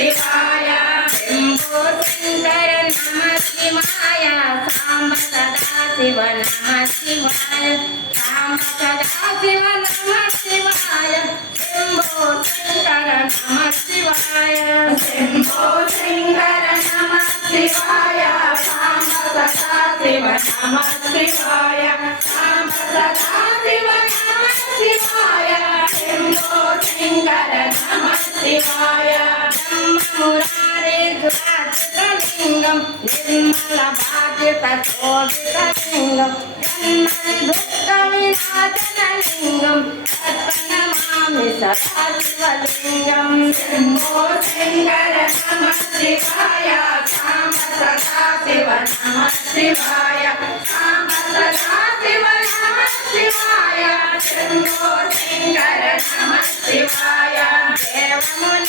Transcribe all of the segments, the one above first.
శివాయ శంభో శంకర నమ శివాయ సాంబ సదా శివ నమ శివాయ సాంబ సదా శివ నమ శివాయ శంభో శంకర నమ శివాయ శంభో శంకర నమ శివాయ సాంబ సదా శివ నమ శివాయ సాంబ సదా శివ నమ శివాయ శంభో శంకర నమ శివాయ మురారే దురాజితలింగం నిర్మల బాధిత శోభితలింగం జన్మదుఃఖ వినాశనలింగం తత్ప్రణమామి సదా శివలింగం శంభో శంకర నమ శివాయ సాంబ సదా శివ నమ శివాయ సాంబ సదా శివ నమ శివాయ శంభో శంకర నమ శివాయ దేవముని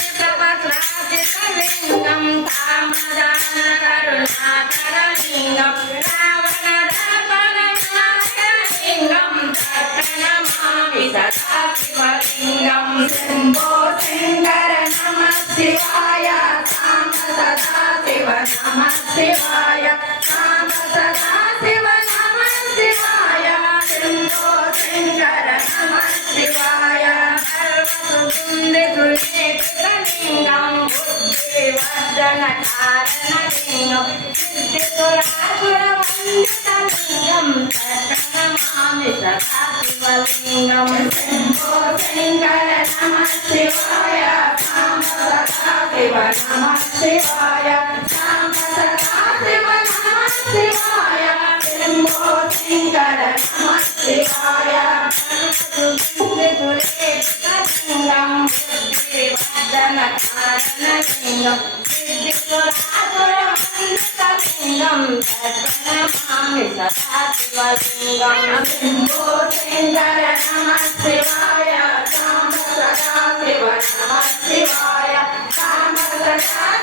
ప్రపత్రాజితలింగం కామదాన కరుణాకరలింగం రావణ దర్పణనాశలింగం తత్ప్రణమామి సదా శివలింగం శంభో శంకర నమ శివాయ సాంబ సదా శివ నమ శివాయ సాంబ సదా శివ నమ శివాయ శంభో శంకర నమ శివాయ లింగం బుద్ధివర్ధన కారణలింగం సిద్ధిసురాసురవందితలింగం తత్ప్రణమామి సదా శివలింగం శంభో శంకర నమ శివాయ సాంబ సదా శివ నమ శివాయ సాంబ సదా శివ నమ శివాయ శంభో శంకర నమ శివాయ లింగం బుద్ధివర్ధన కారణలింగం సిద్ధిసురాసురవందితలింగం తత్ప్రణమామి సదా శివలింగం శంభో శంకర నమ శివాయ సాంబ సదా శివ నమ శివాయ సాంబ సదా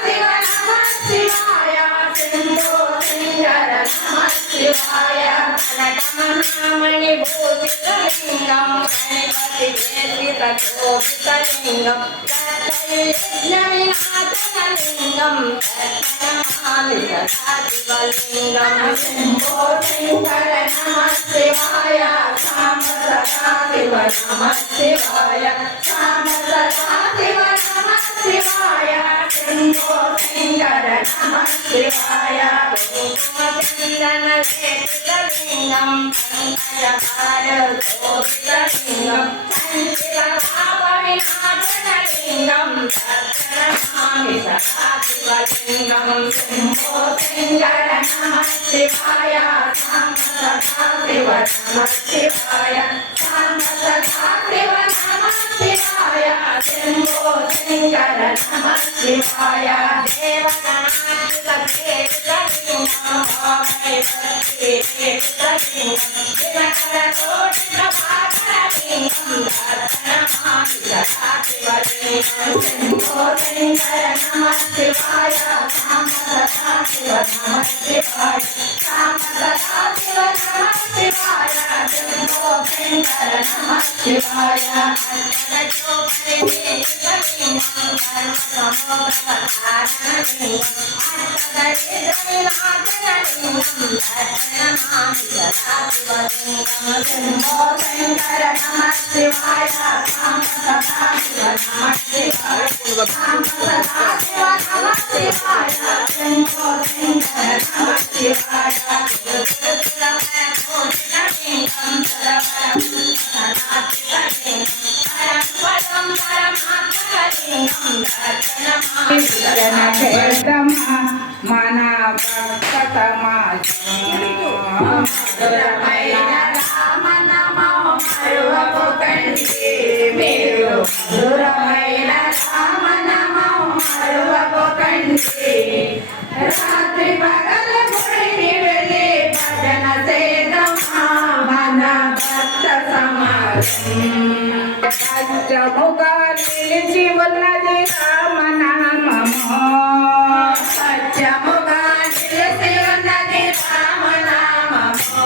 శివ నమ శివాయ శంభో శంకర నమ శివాయ కనకమహామణి భూషితలింగం గణపతి వేదిత శోభితలింగం యజ్ఞవినాశనలింగం తత్ప్రణమామి సదా శివలింగం శంభో శంకర నమ శివాయ సాంబ సదా శివ నమ శివాయ సాంబ సదా శివ నమ శివాయ శంభో శంకర నమ శివాయ చందన లేఖితలింగం పంకజహార శోభితలింగం సంచిత పాప వినాశనలింగం తత్ప్రణమామి సదా శివలింగం శంభో శంకర నమ శివాయ సాంబ సదా శివ నమ శివాయ సాంబ సదా శివ నమ శివాయ శంభో శంకర నమ శివాయ దేవగణాధిప దేవతలింగం శంభో శంకర నమ శివాయ సాంబ సదా శివ నమ శివాయ సాంబ సదా శివ నమ శివాయ శంభో శంకర నమ శివాయ శంభో శంకర నమ శివాయ సాంబ సదా శివ నమ శివాయ సాంబ సదా శివ నమ శివాయ శంభో శంకర నమ శివాయ మన భక్త సమాజమైన మరువకండి మీరు మధురమైన రామనామం మరువకండి రాత్రి పగల గుడికి వెళ్ళి భజన చేద్దామా మన భక్త సమాజం సత్యముగా నిలిచి ఉన్నది రామనామము సత్యముగా నిలిచి ఉన్నది రామనామము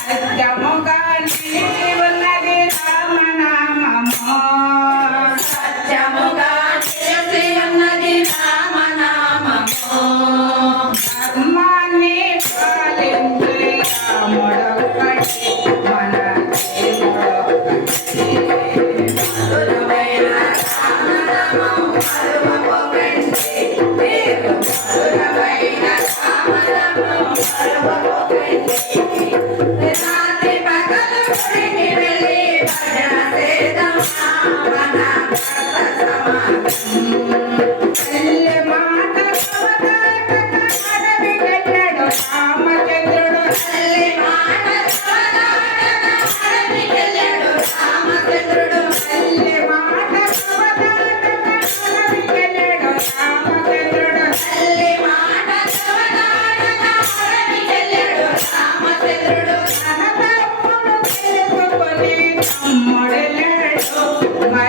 సత్యముగా నిలిచి ఉన్నది రామనామము సత్యముగా నిలిచి ఉన్నది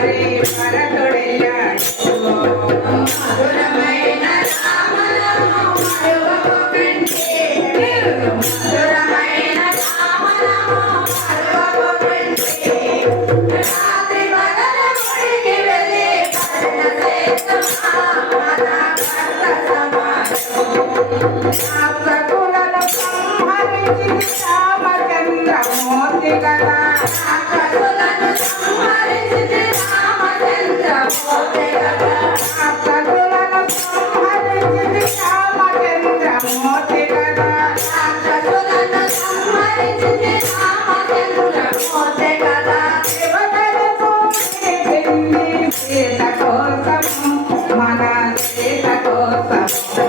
మరి భరతుడెళ్ళాడు మధురమైన రామనామం మరువకండి. మధురమైన రామనామం మరువకండి. రాత్రి పగల గుడికి వెళ్ళి భజన చేద్దామా, మన భక్త సమాజం. సకులను సంహరించి రామచంద్రమూర్తి కదా రాక్షసులను సంహరించింది రామచంద్రమూర్తి కదా. సకులను సంహరించి రామచంద్రమూర్తి కదా రాక్షసులను సంహరించింది రామచంద్రమూర్తి కదా. దేవతలకు చేసింది సీత కోసము, మన సీత కోసము.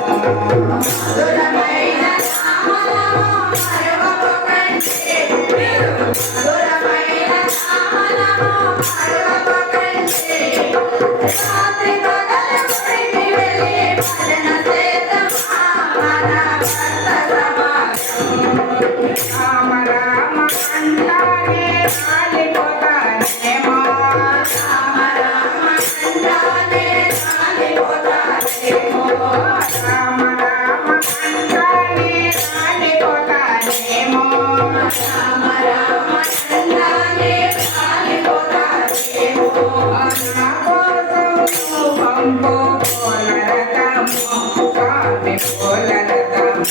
మధురమైన రామనామం మరువకండి. మధురమైన రామనామం మరువకండి. రాత్రి పగల గుడికి వెళ్ళి భజన చేద్దామా, మన భక్త సమాజం. రామ రామ అంటానే రాలిపోతానేమో. రామ రామ అంటానే రాలిపోతానేమో. రామ రామ అంటానే రాలిపోతానేమో. రామ రామ అంటానే రాలిపోతానేమో. నా కోసం నువ్వు పంపు పూలరథము, స్వామి పూలరథము,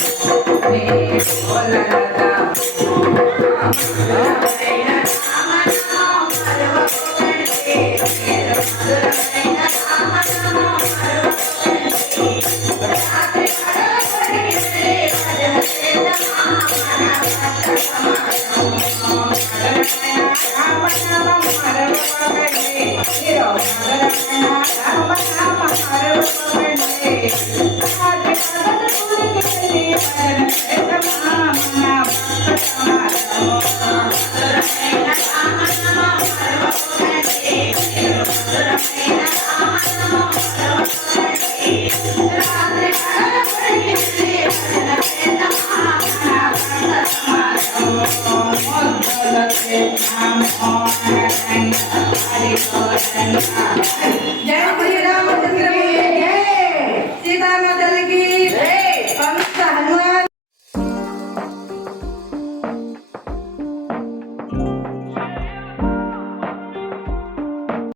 నీ పూలరథము. మధురమైన రామనామం మరువకండి. మధురమైన రామనామం మరువకండి. రాత్రి పగల గుడికి వెళ్ళి భజన చేద్దామా, మన భక్త సమాజం. రామనామం మరువకండి. ఇదో మధురమైన రామనామం మరువకండి. రాత్రి పగలు గుడికి వెళ్ళి భజన చేద్దామా, మన భక్త సమాజము. మధురమైన రామనామం మరువకండి. మధురమైన రామనామం మరువకండి. రాత్రి పగల గుడికి వెళ్ళి భజన చేద్దామా, మన భక్త సమాజం. జయ శ్రీరామచంద్ర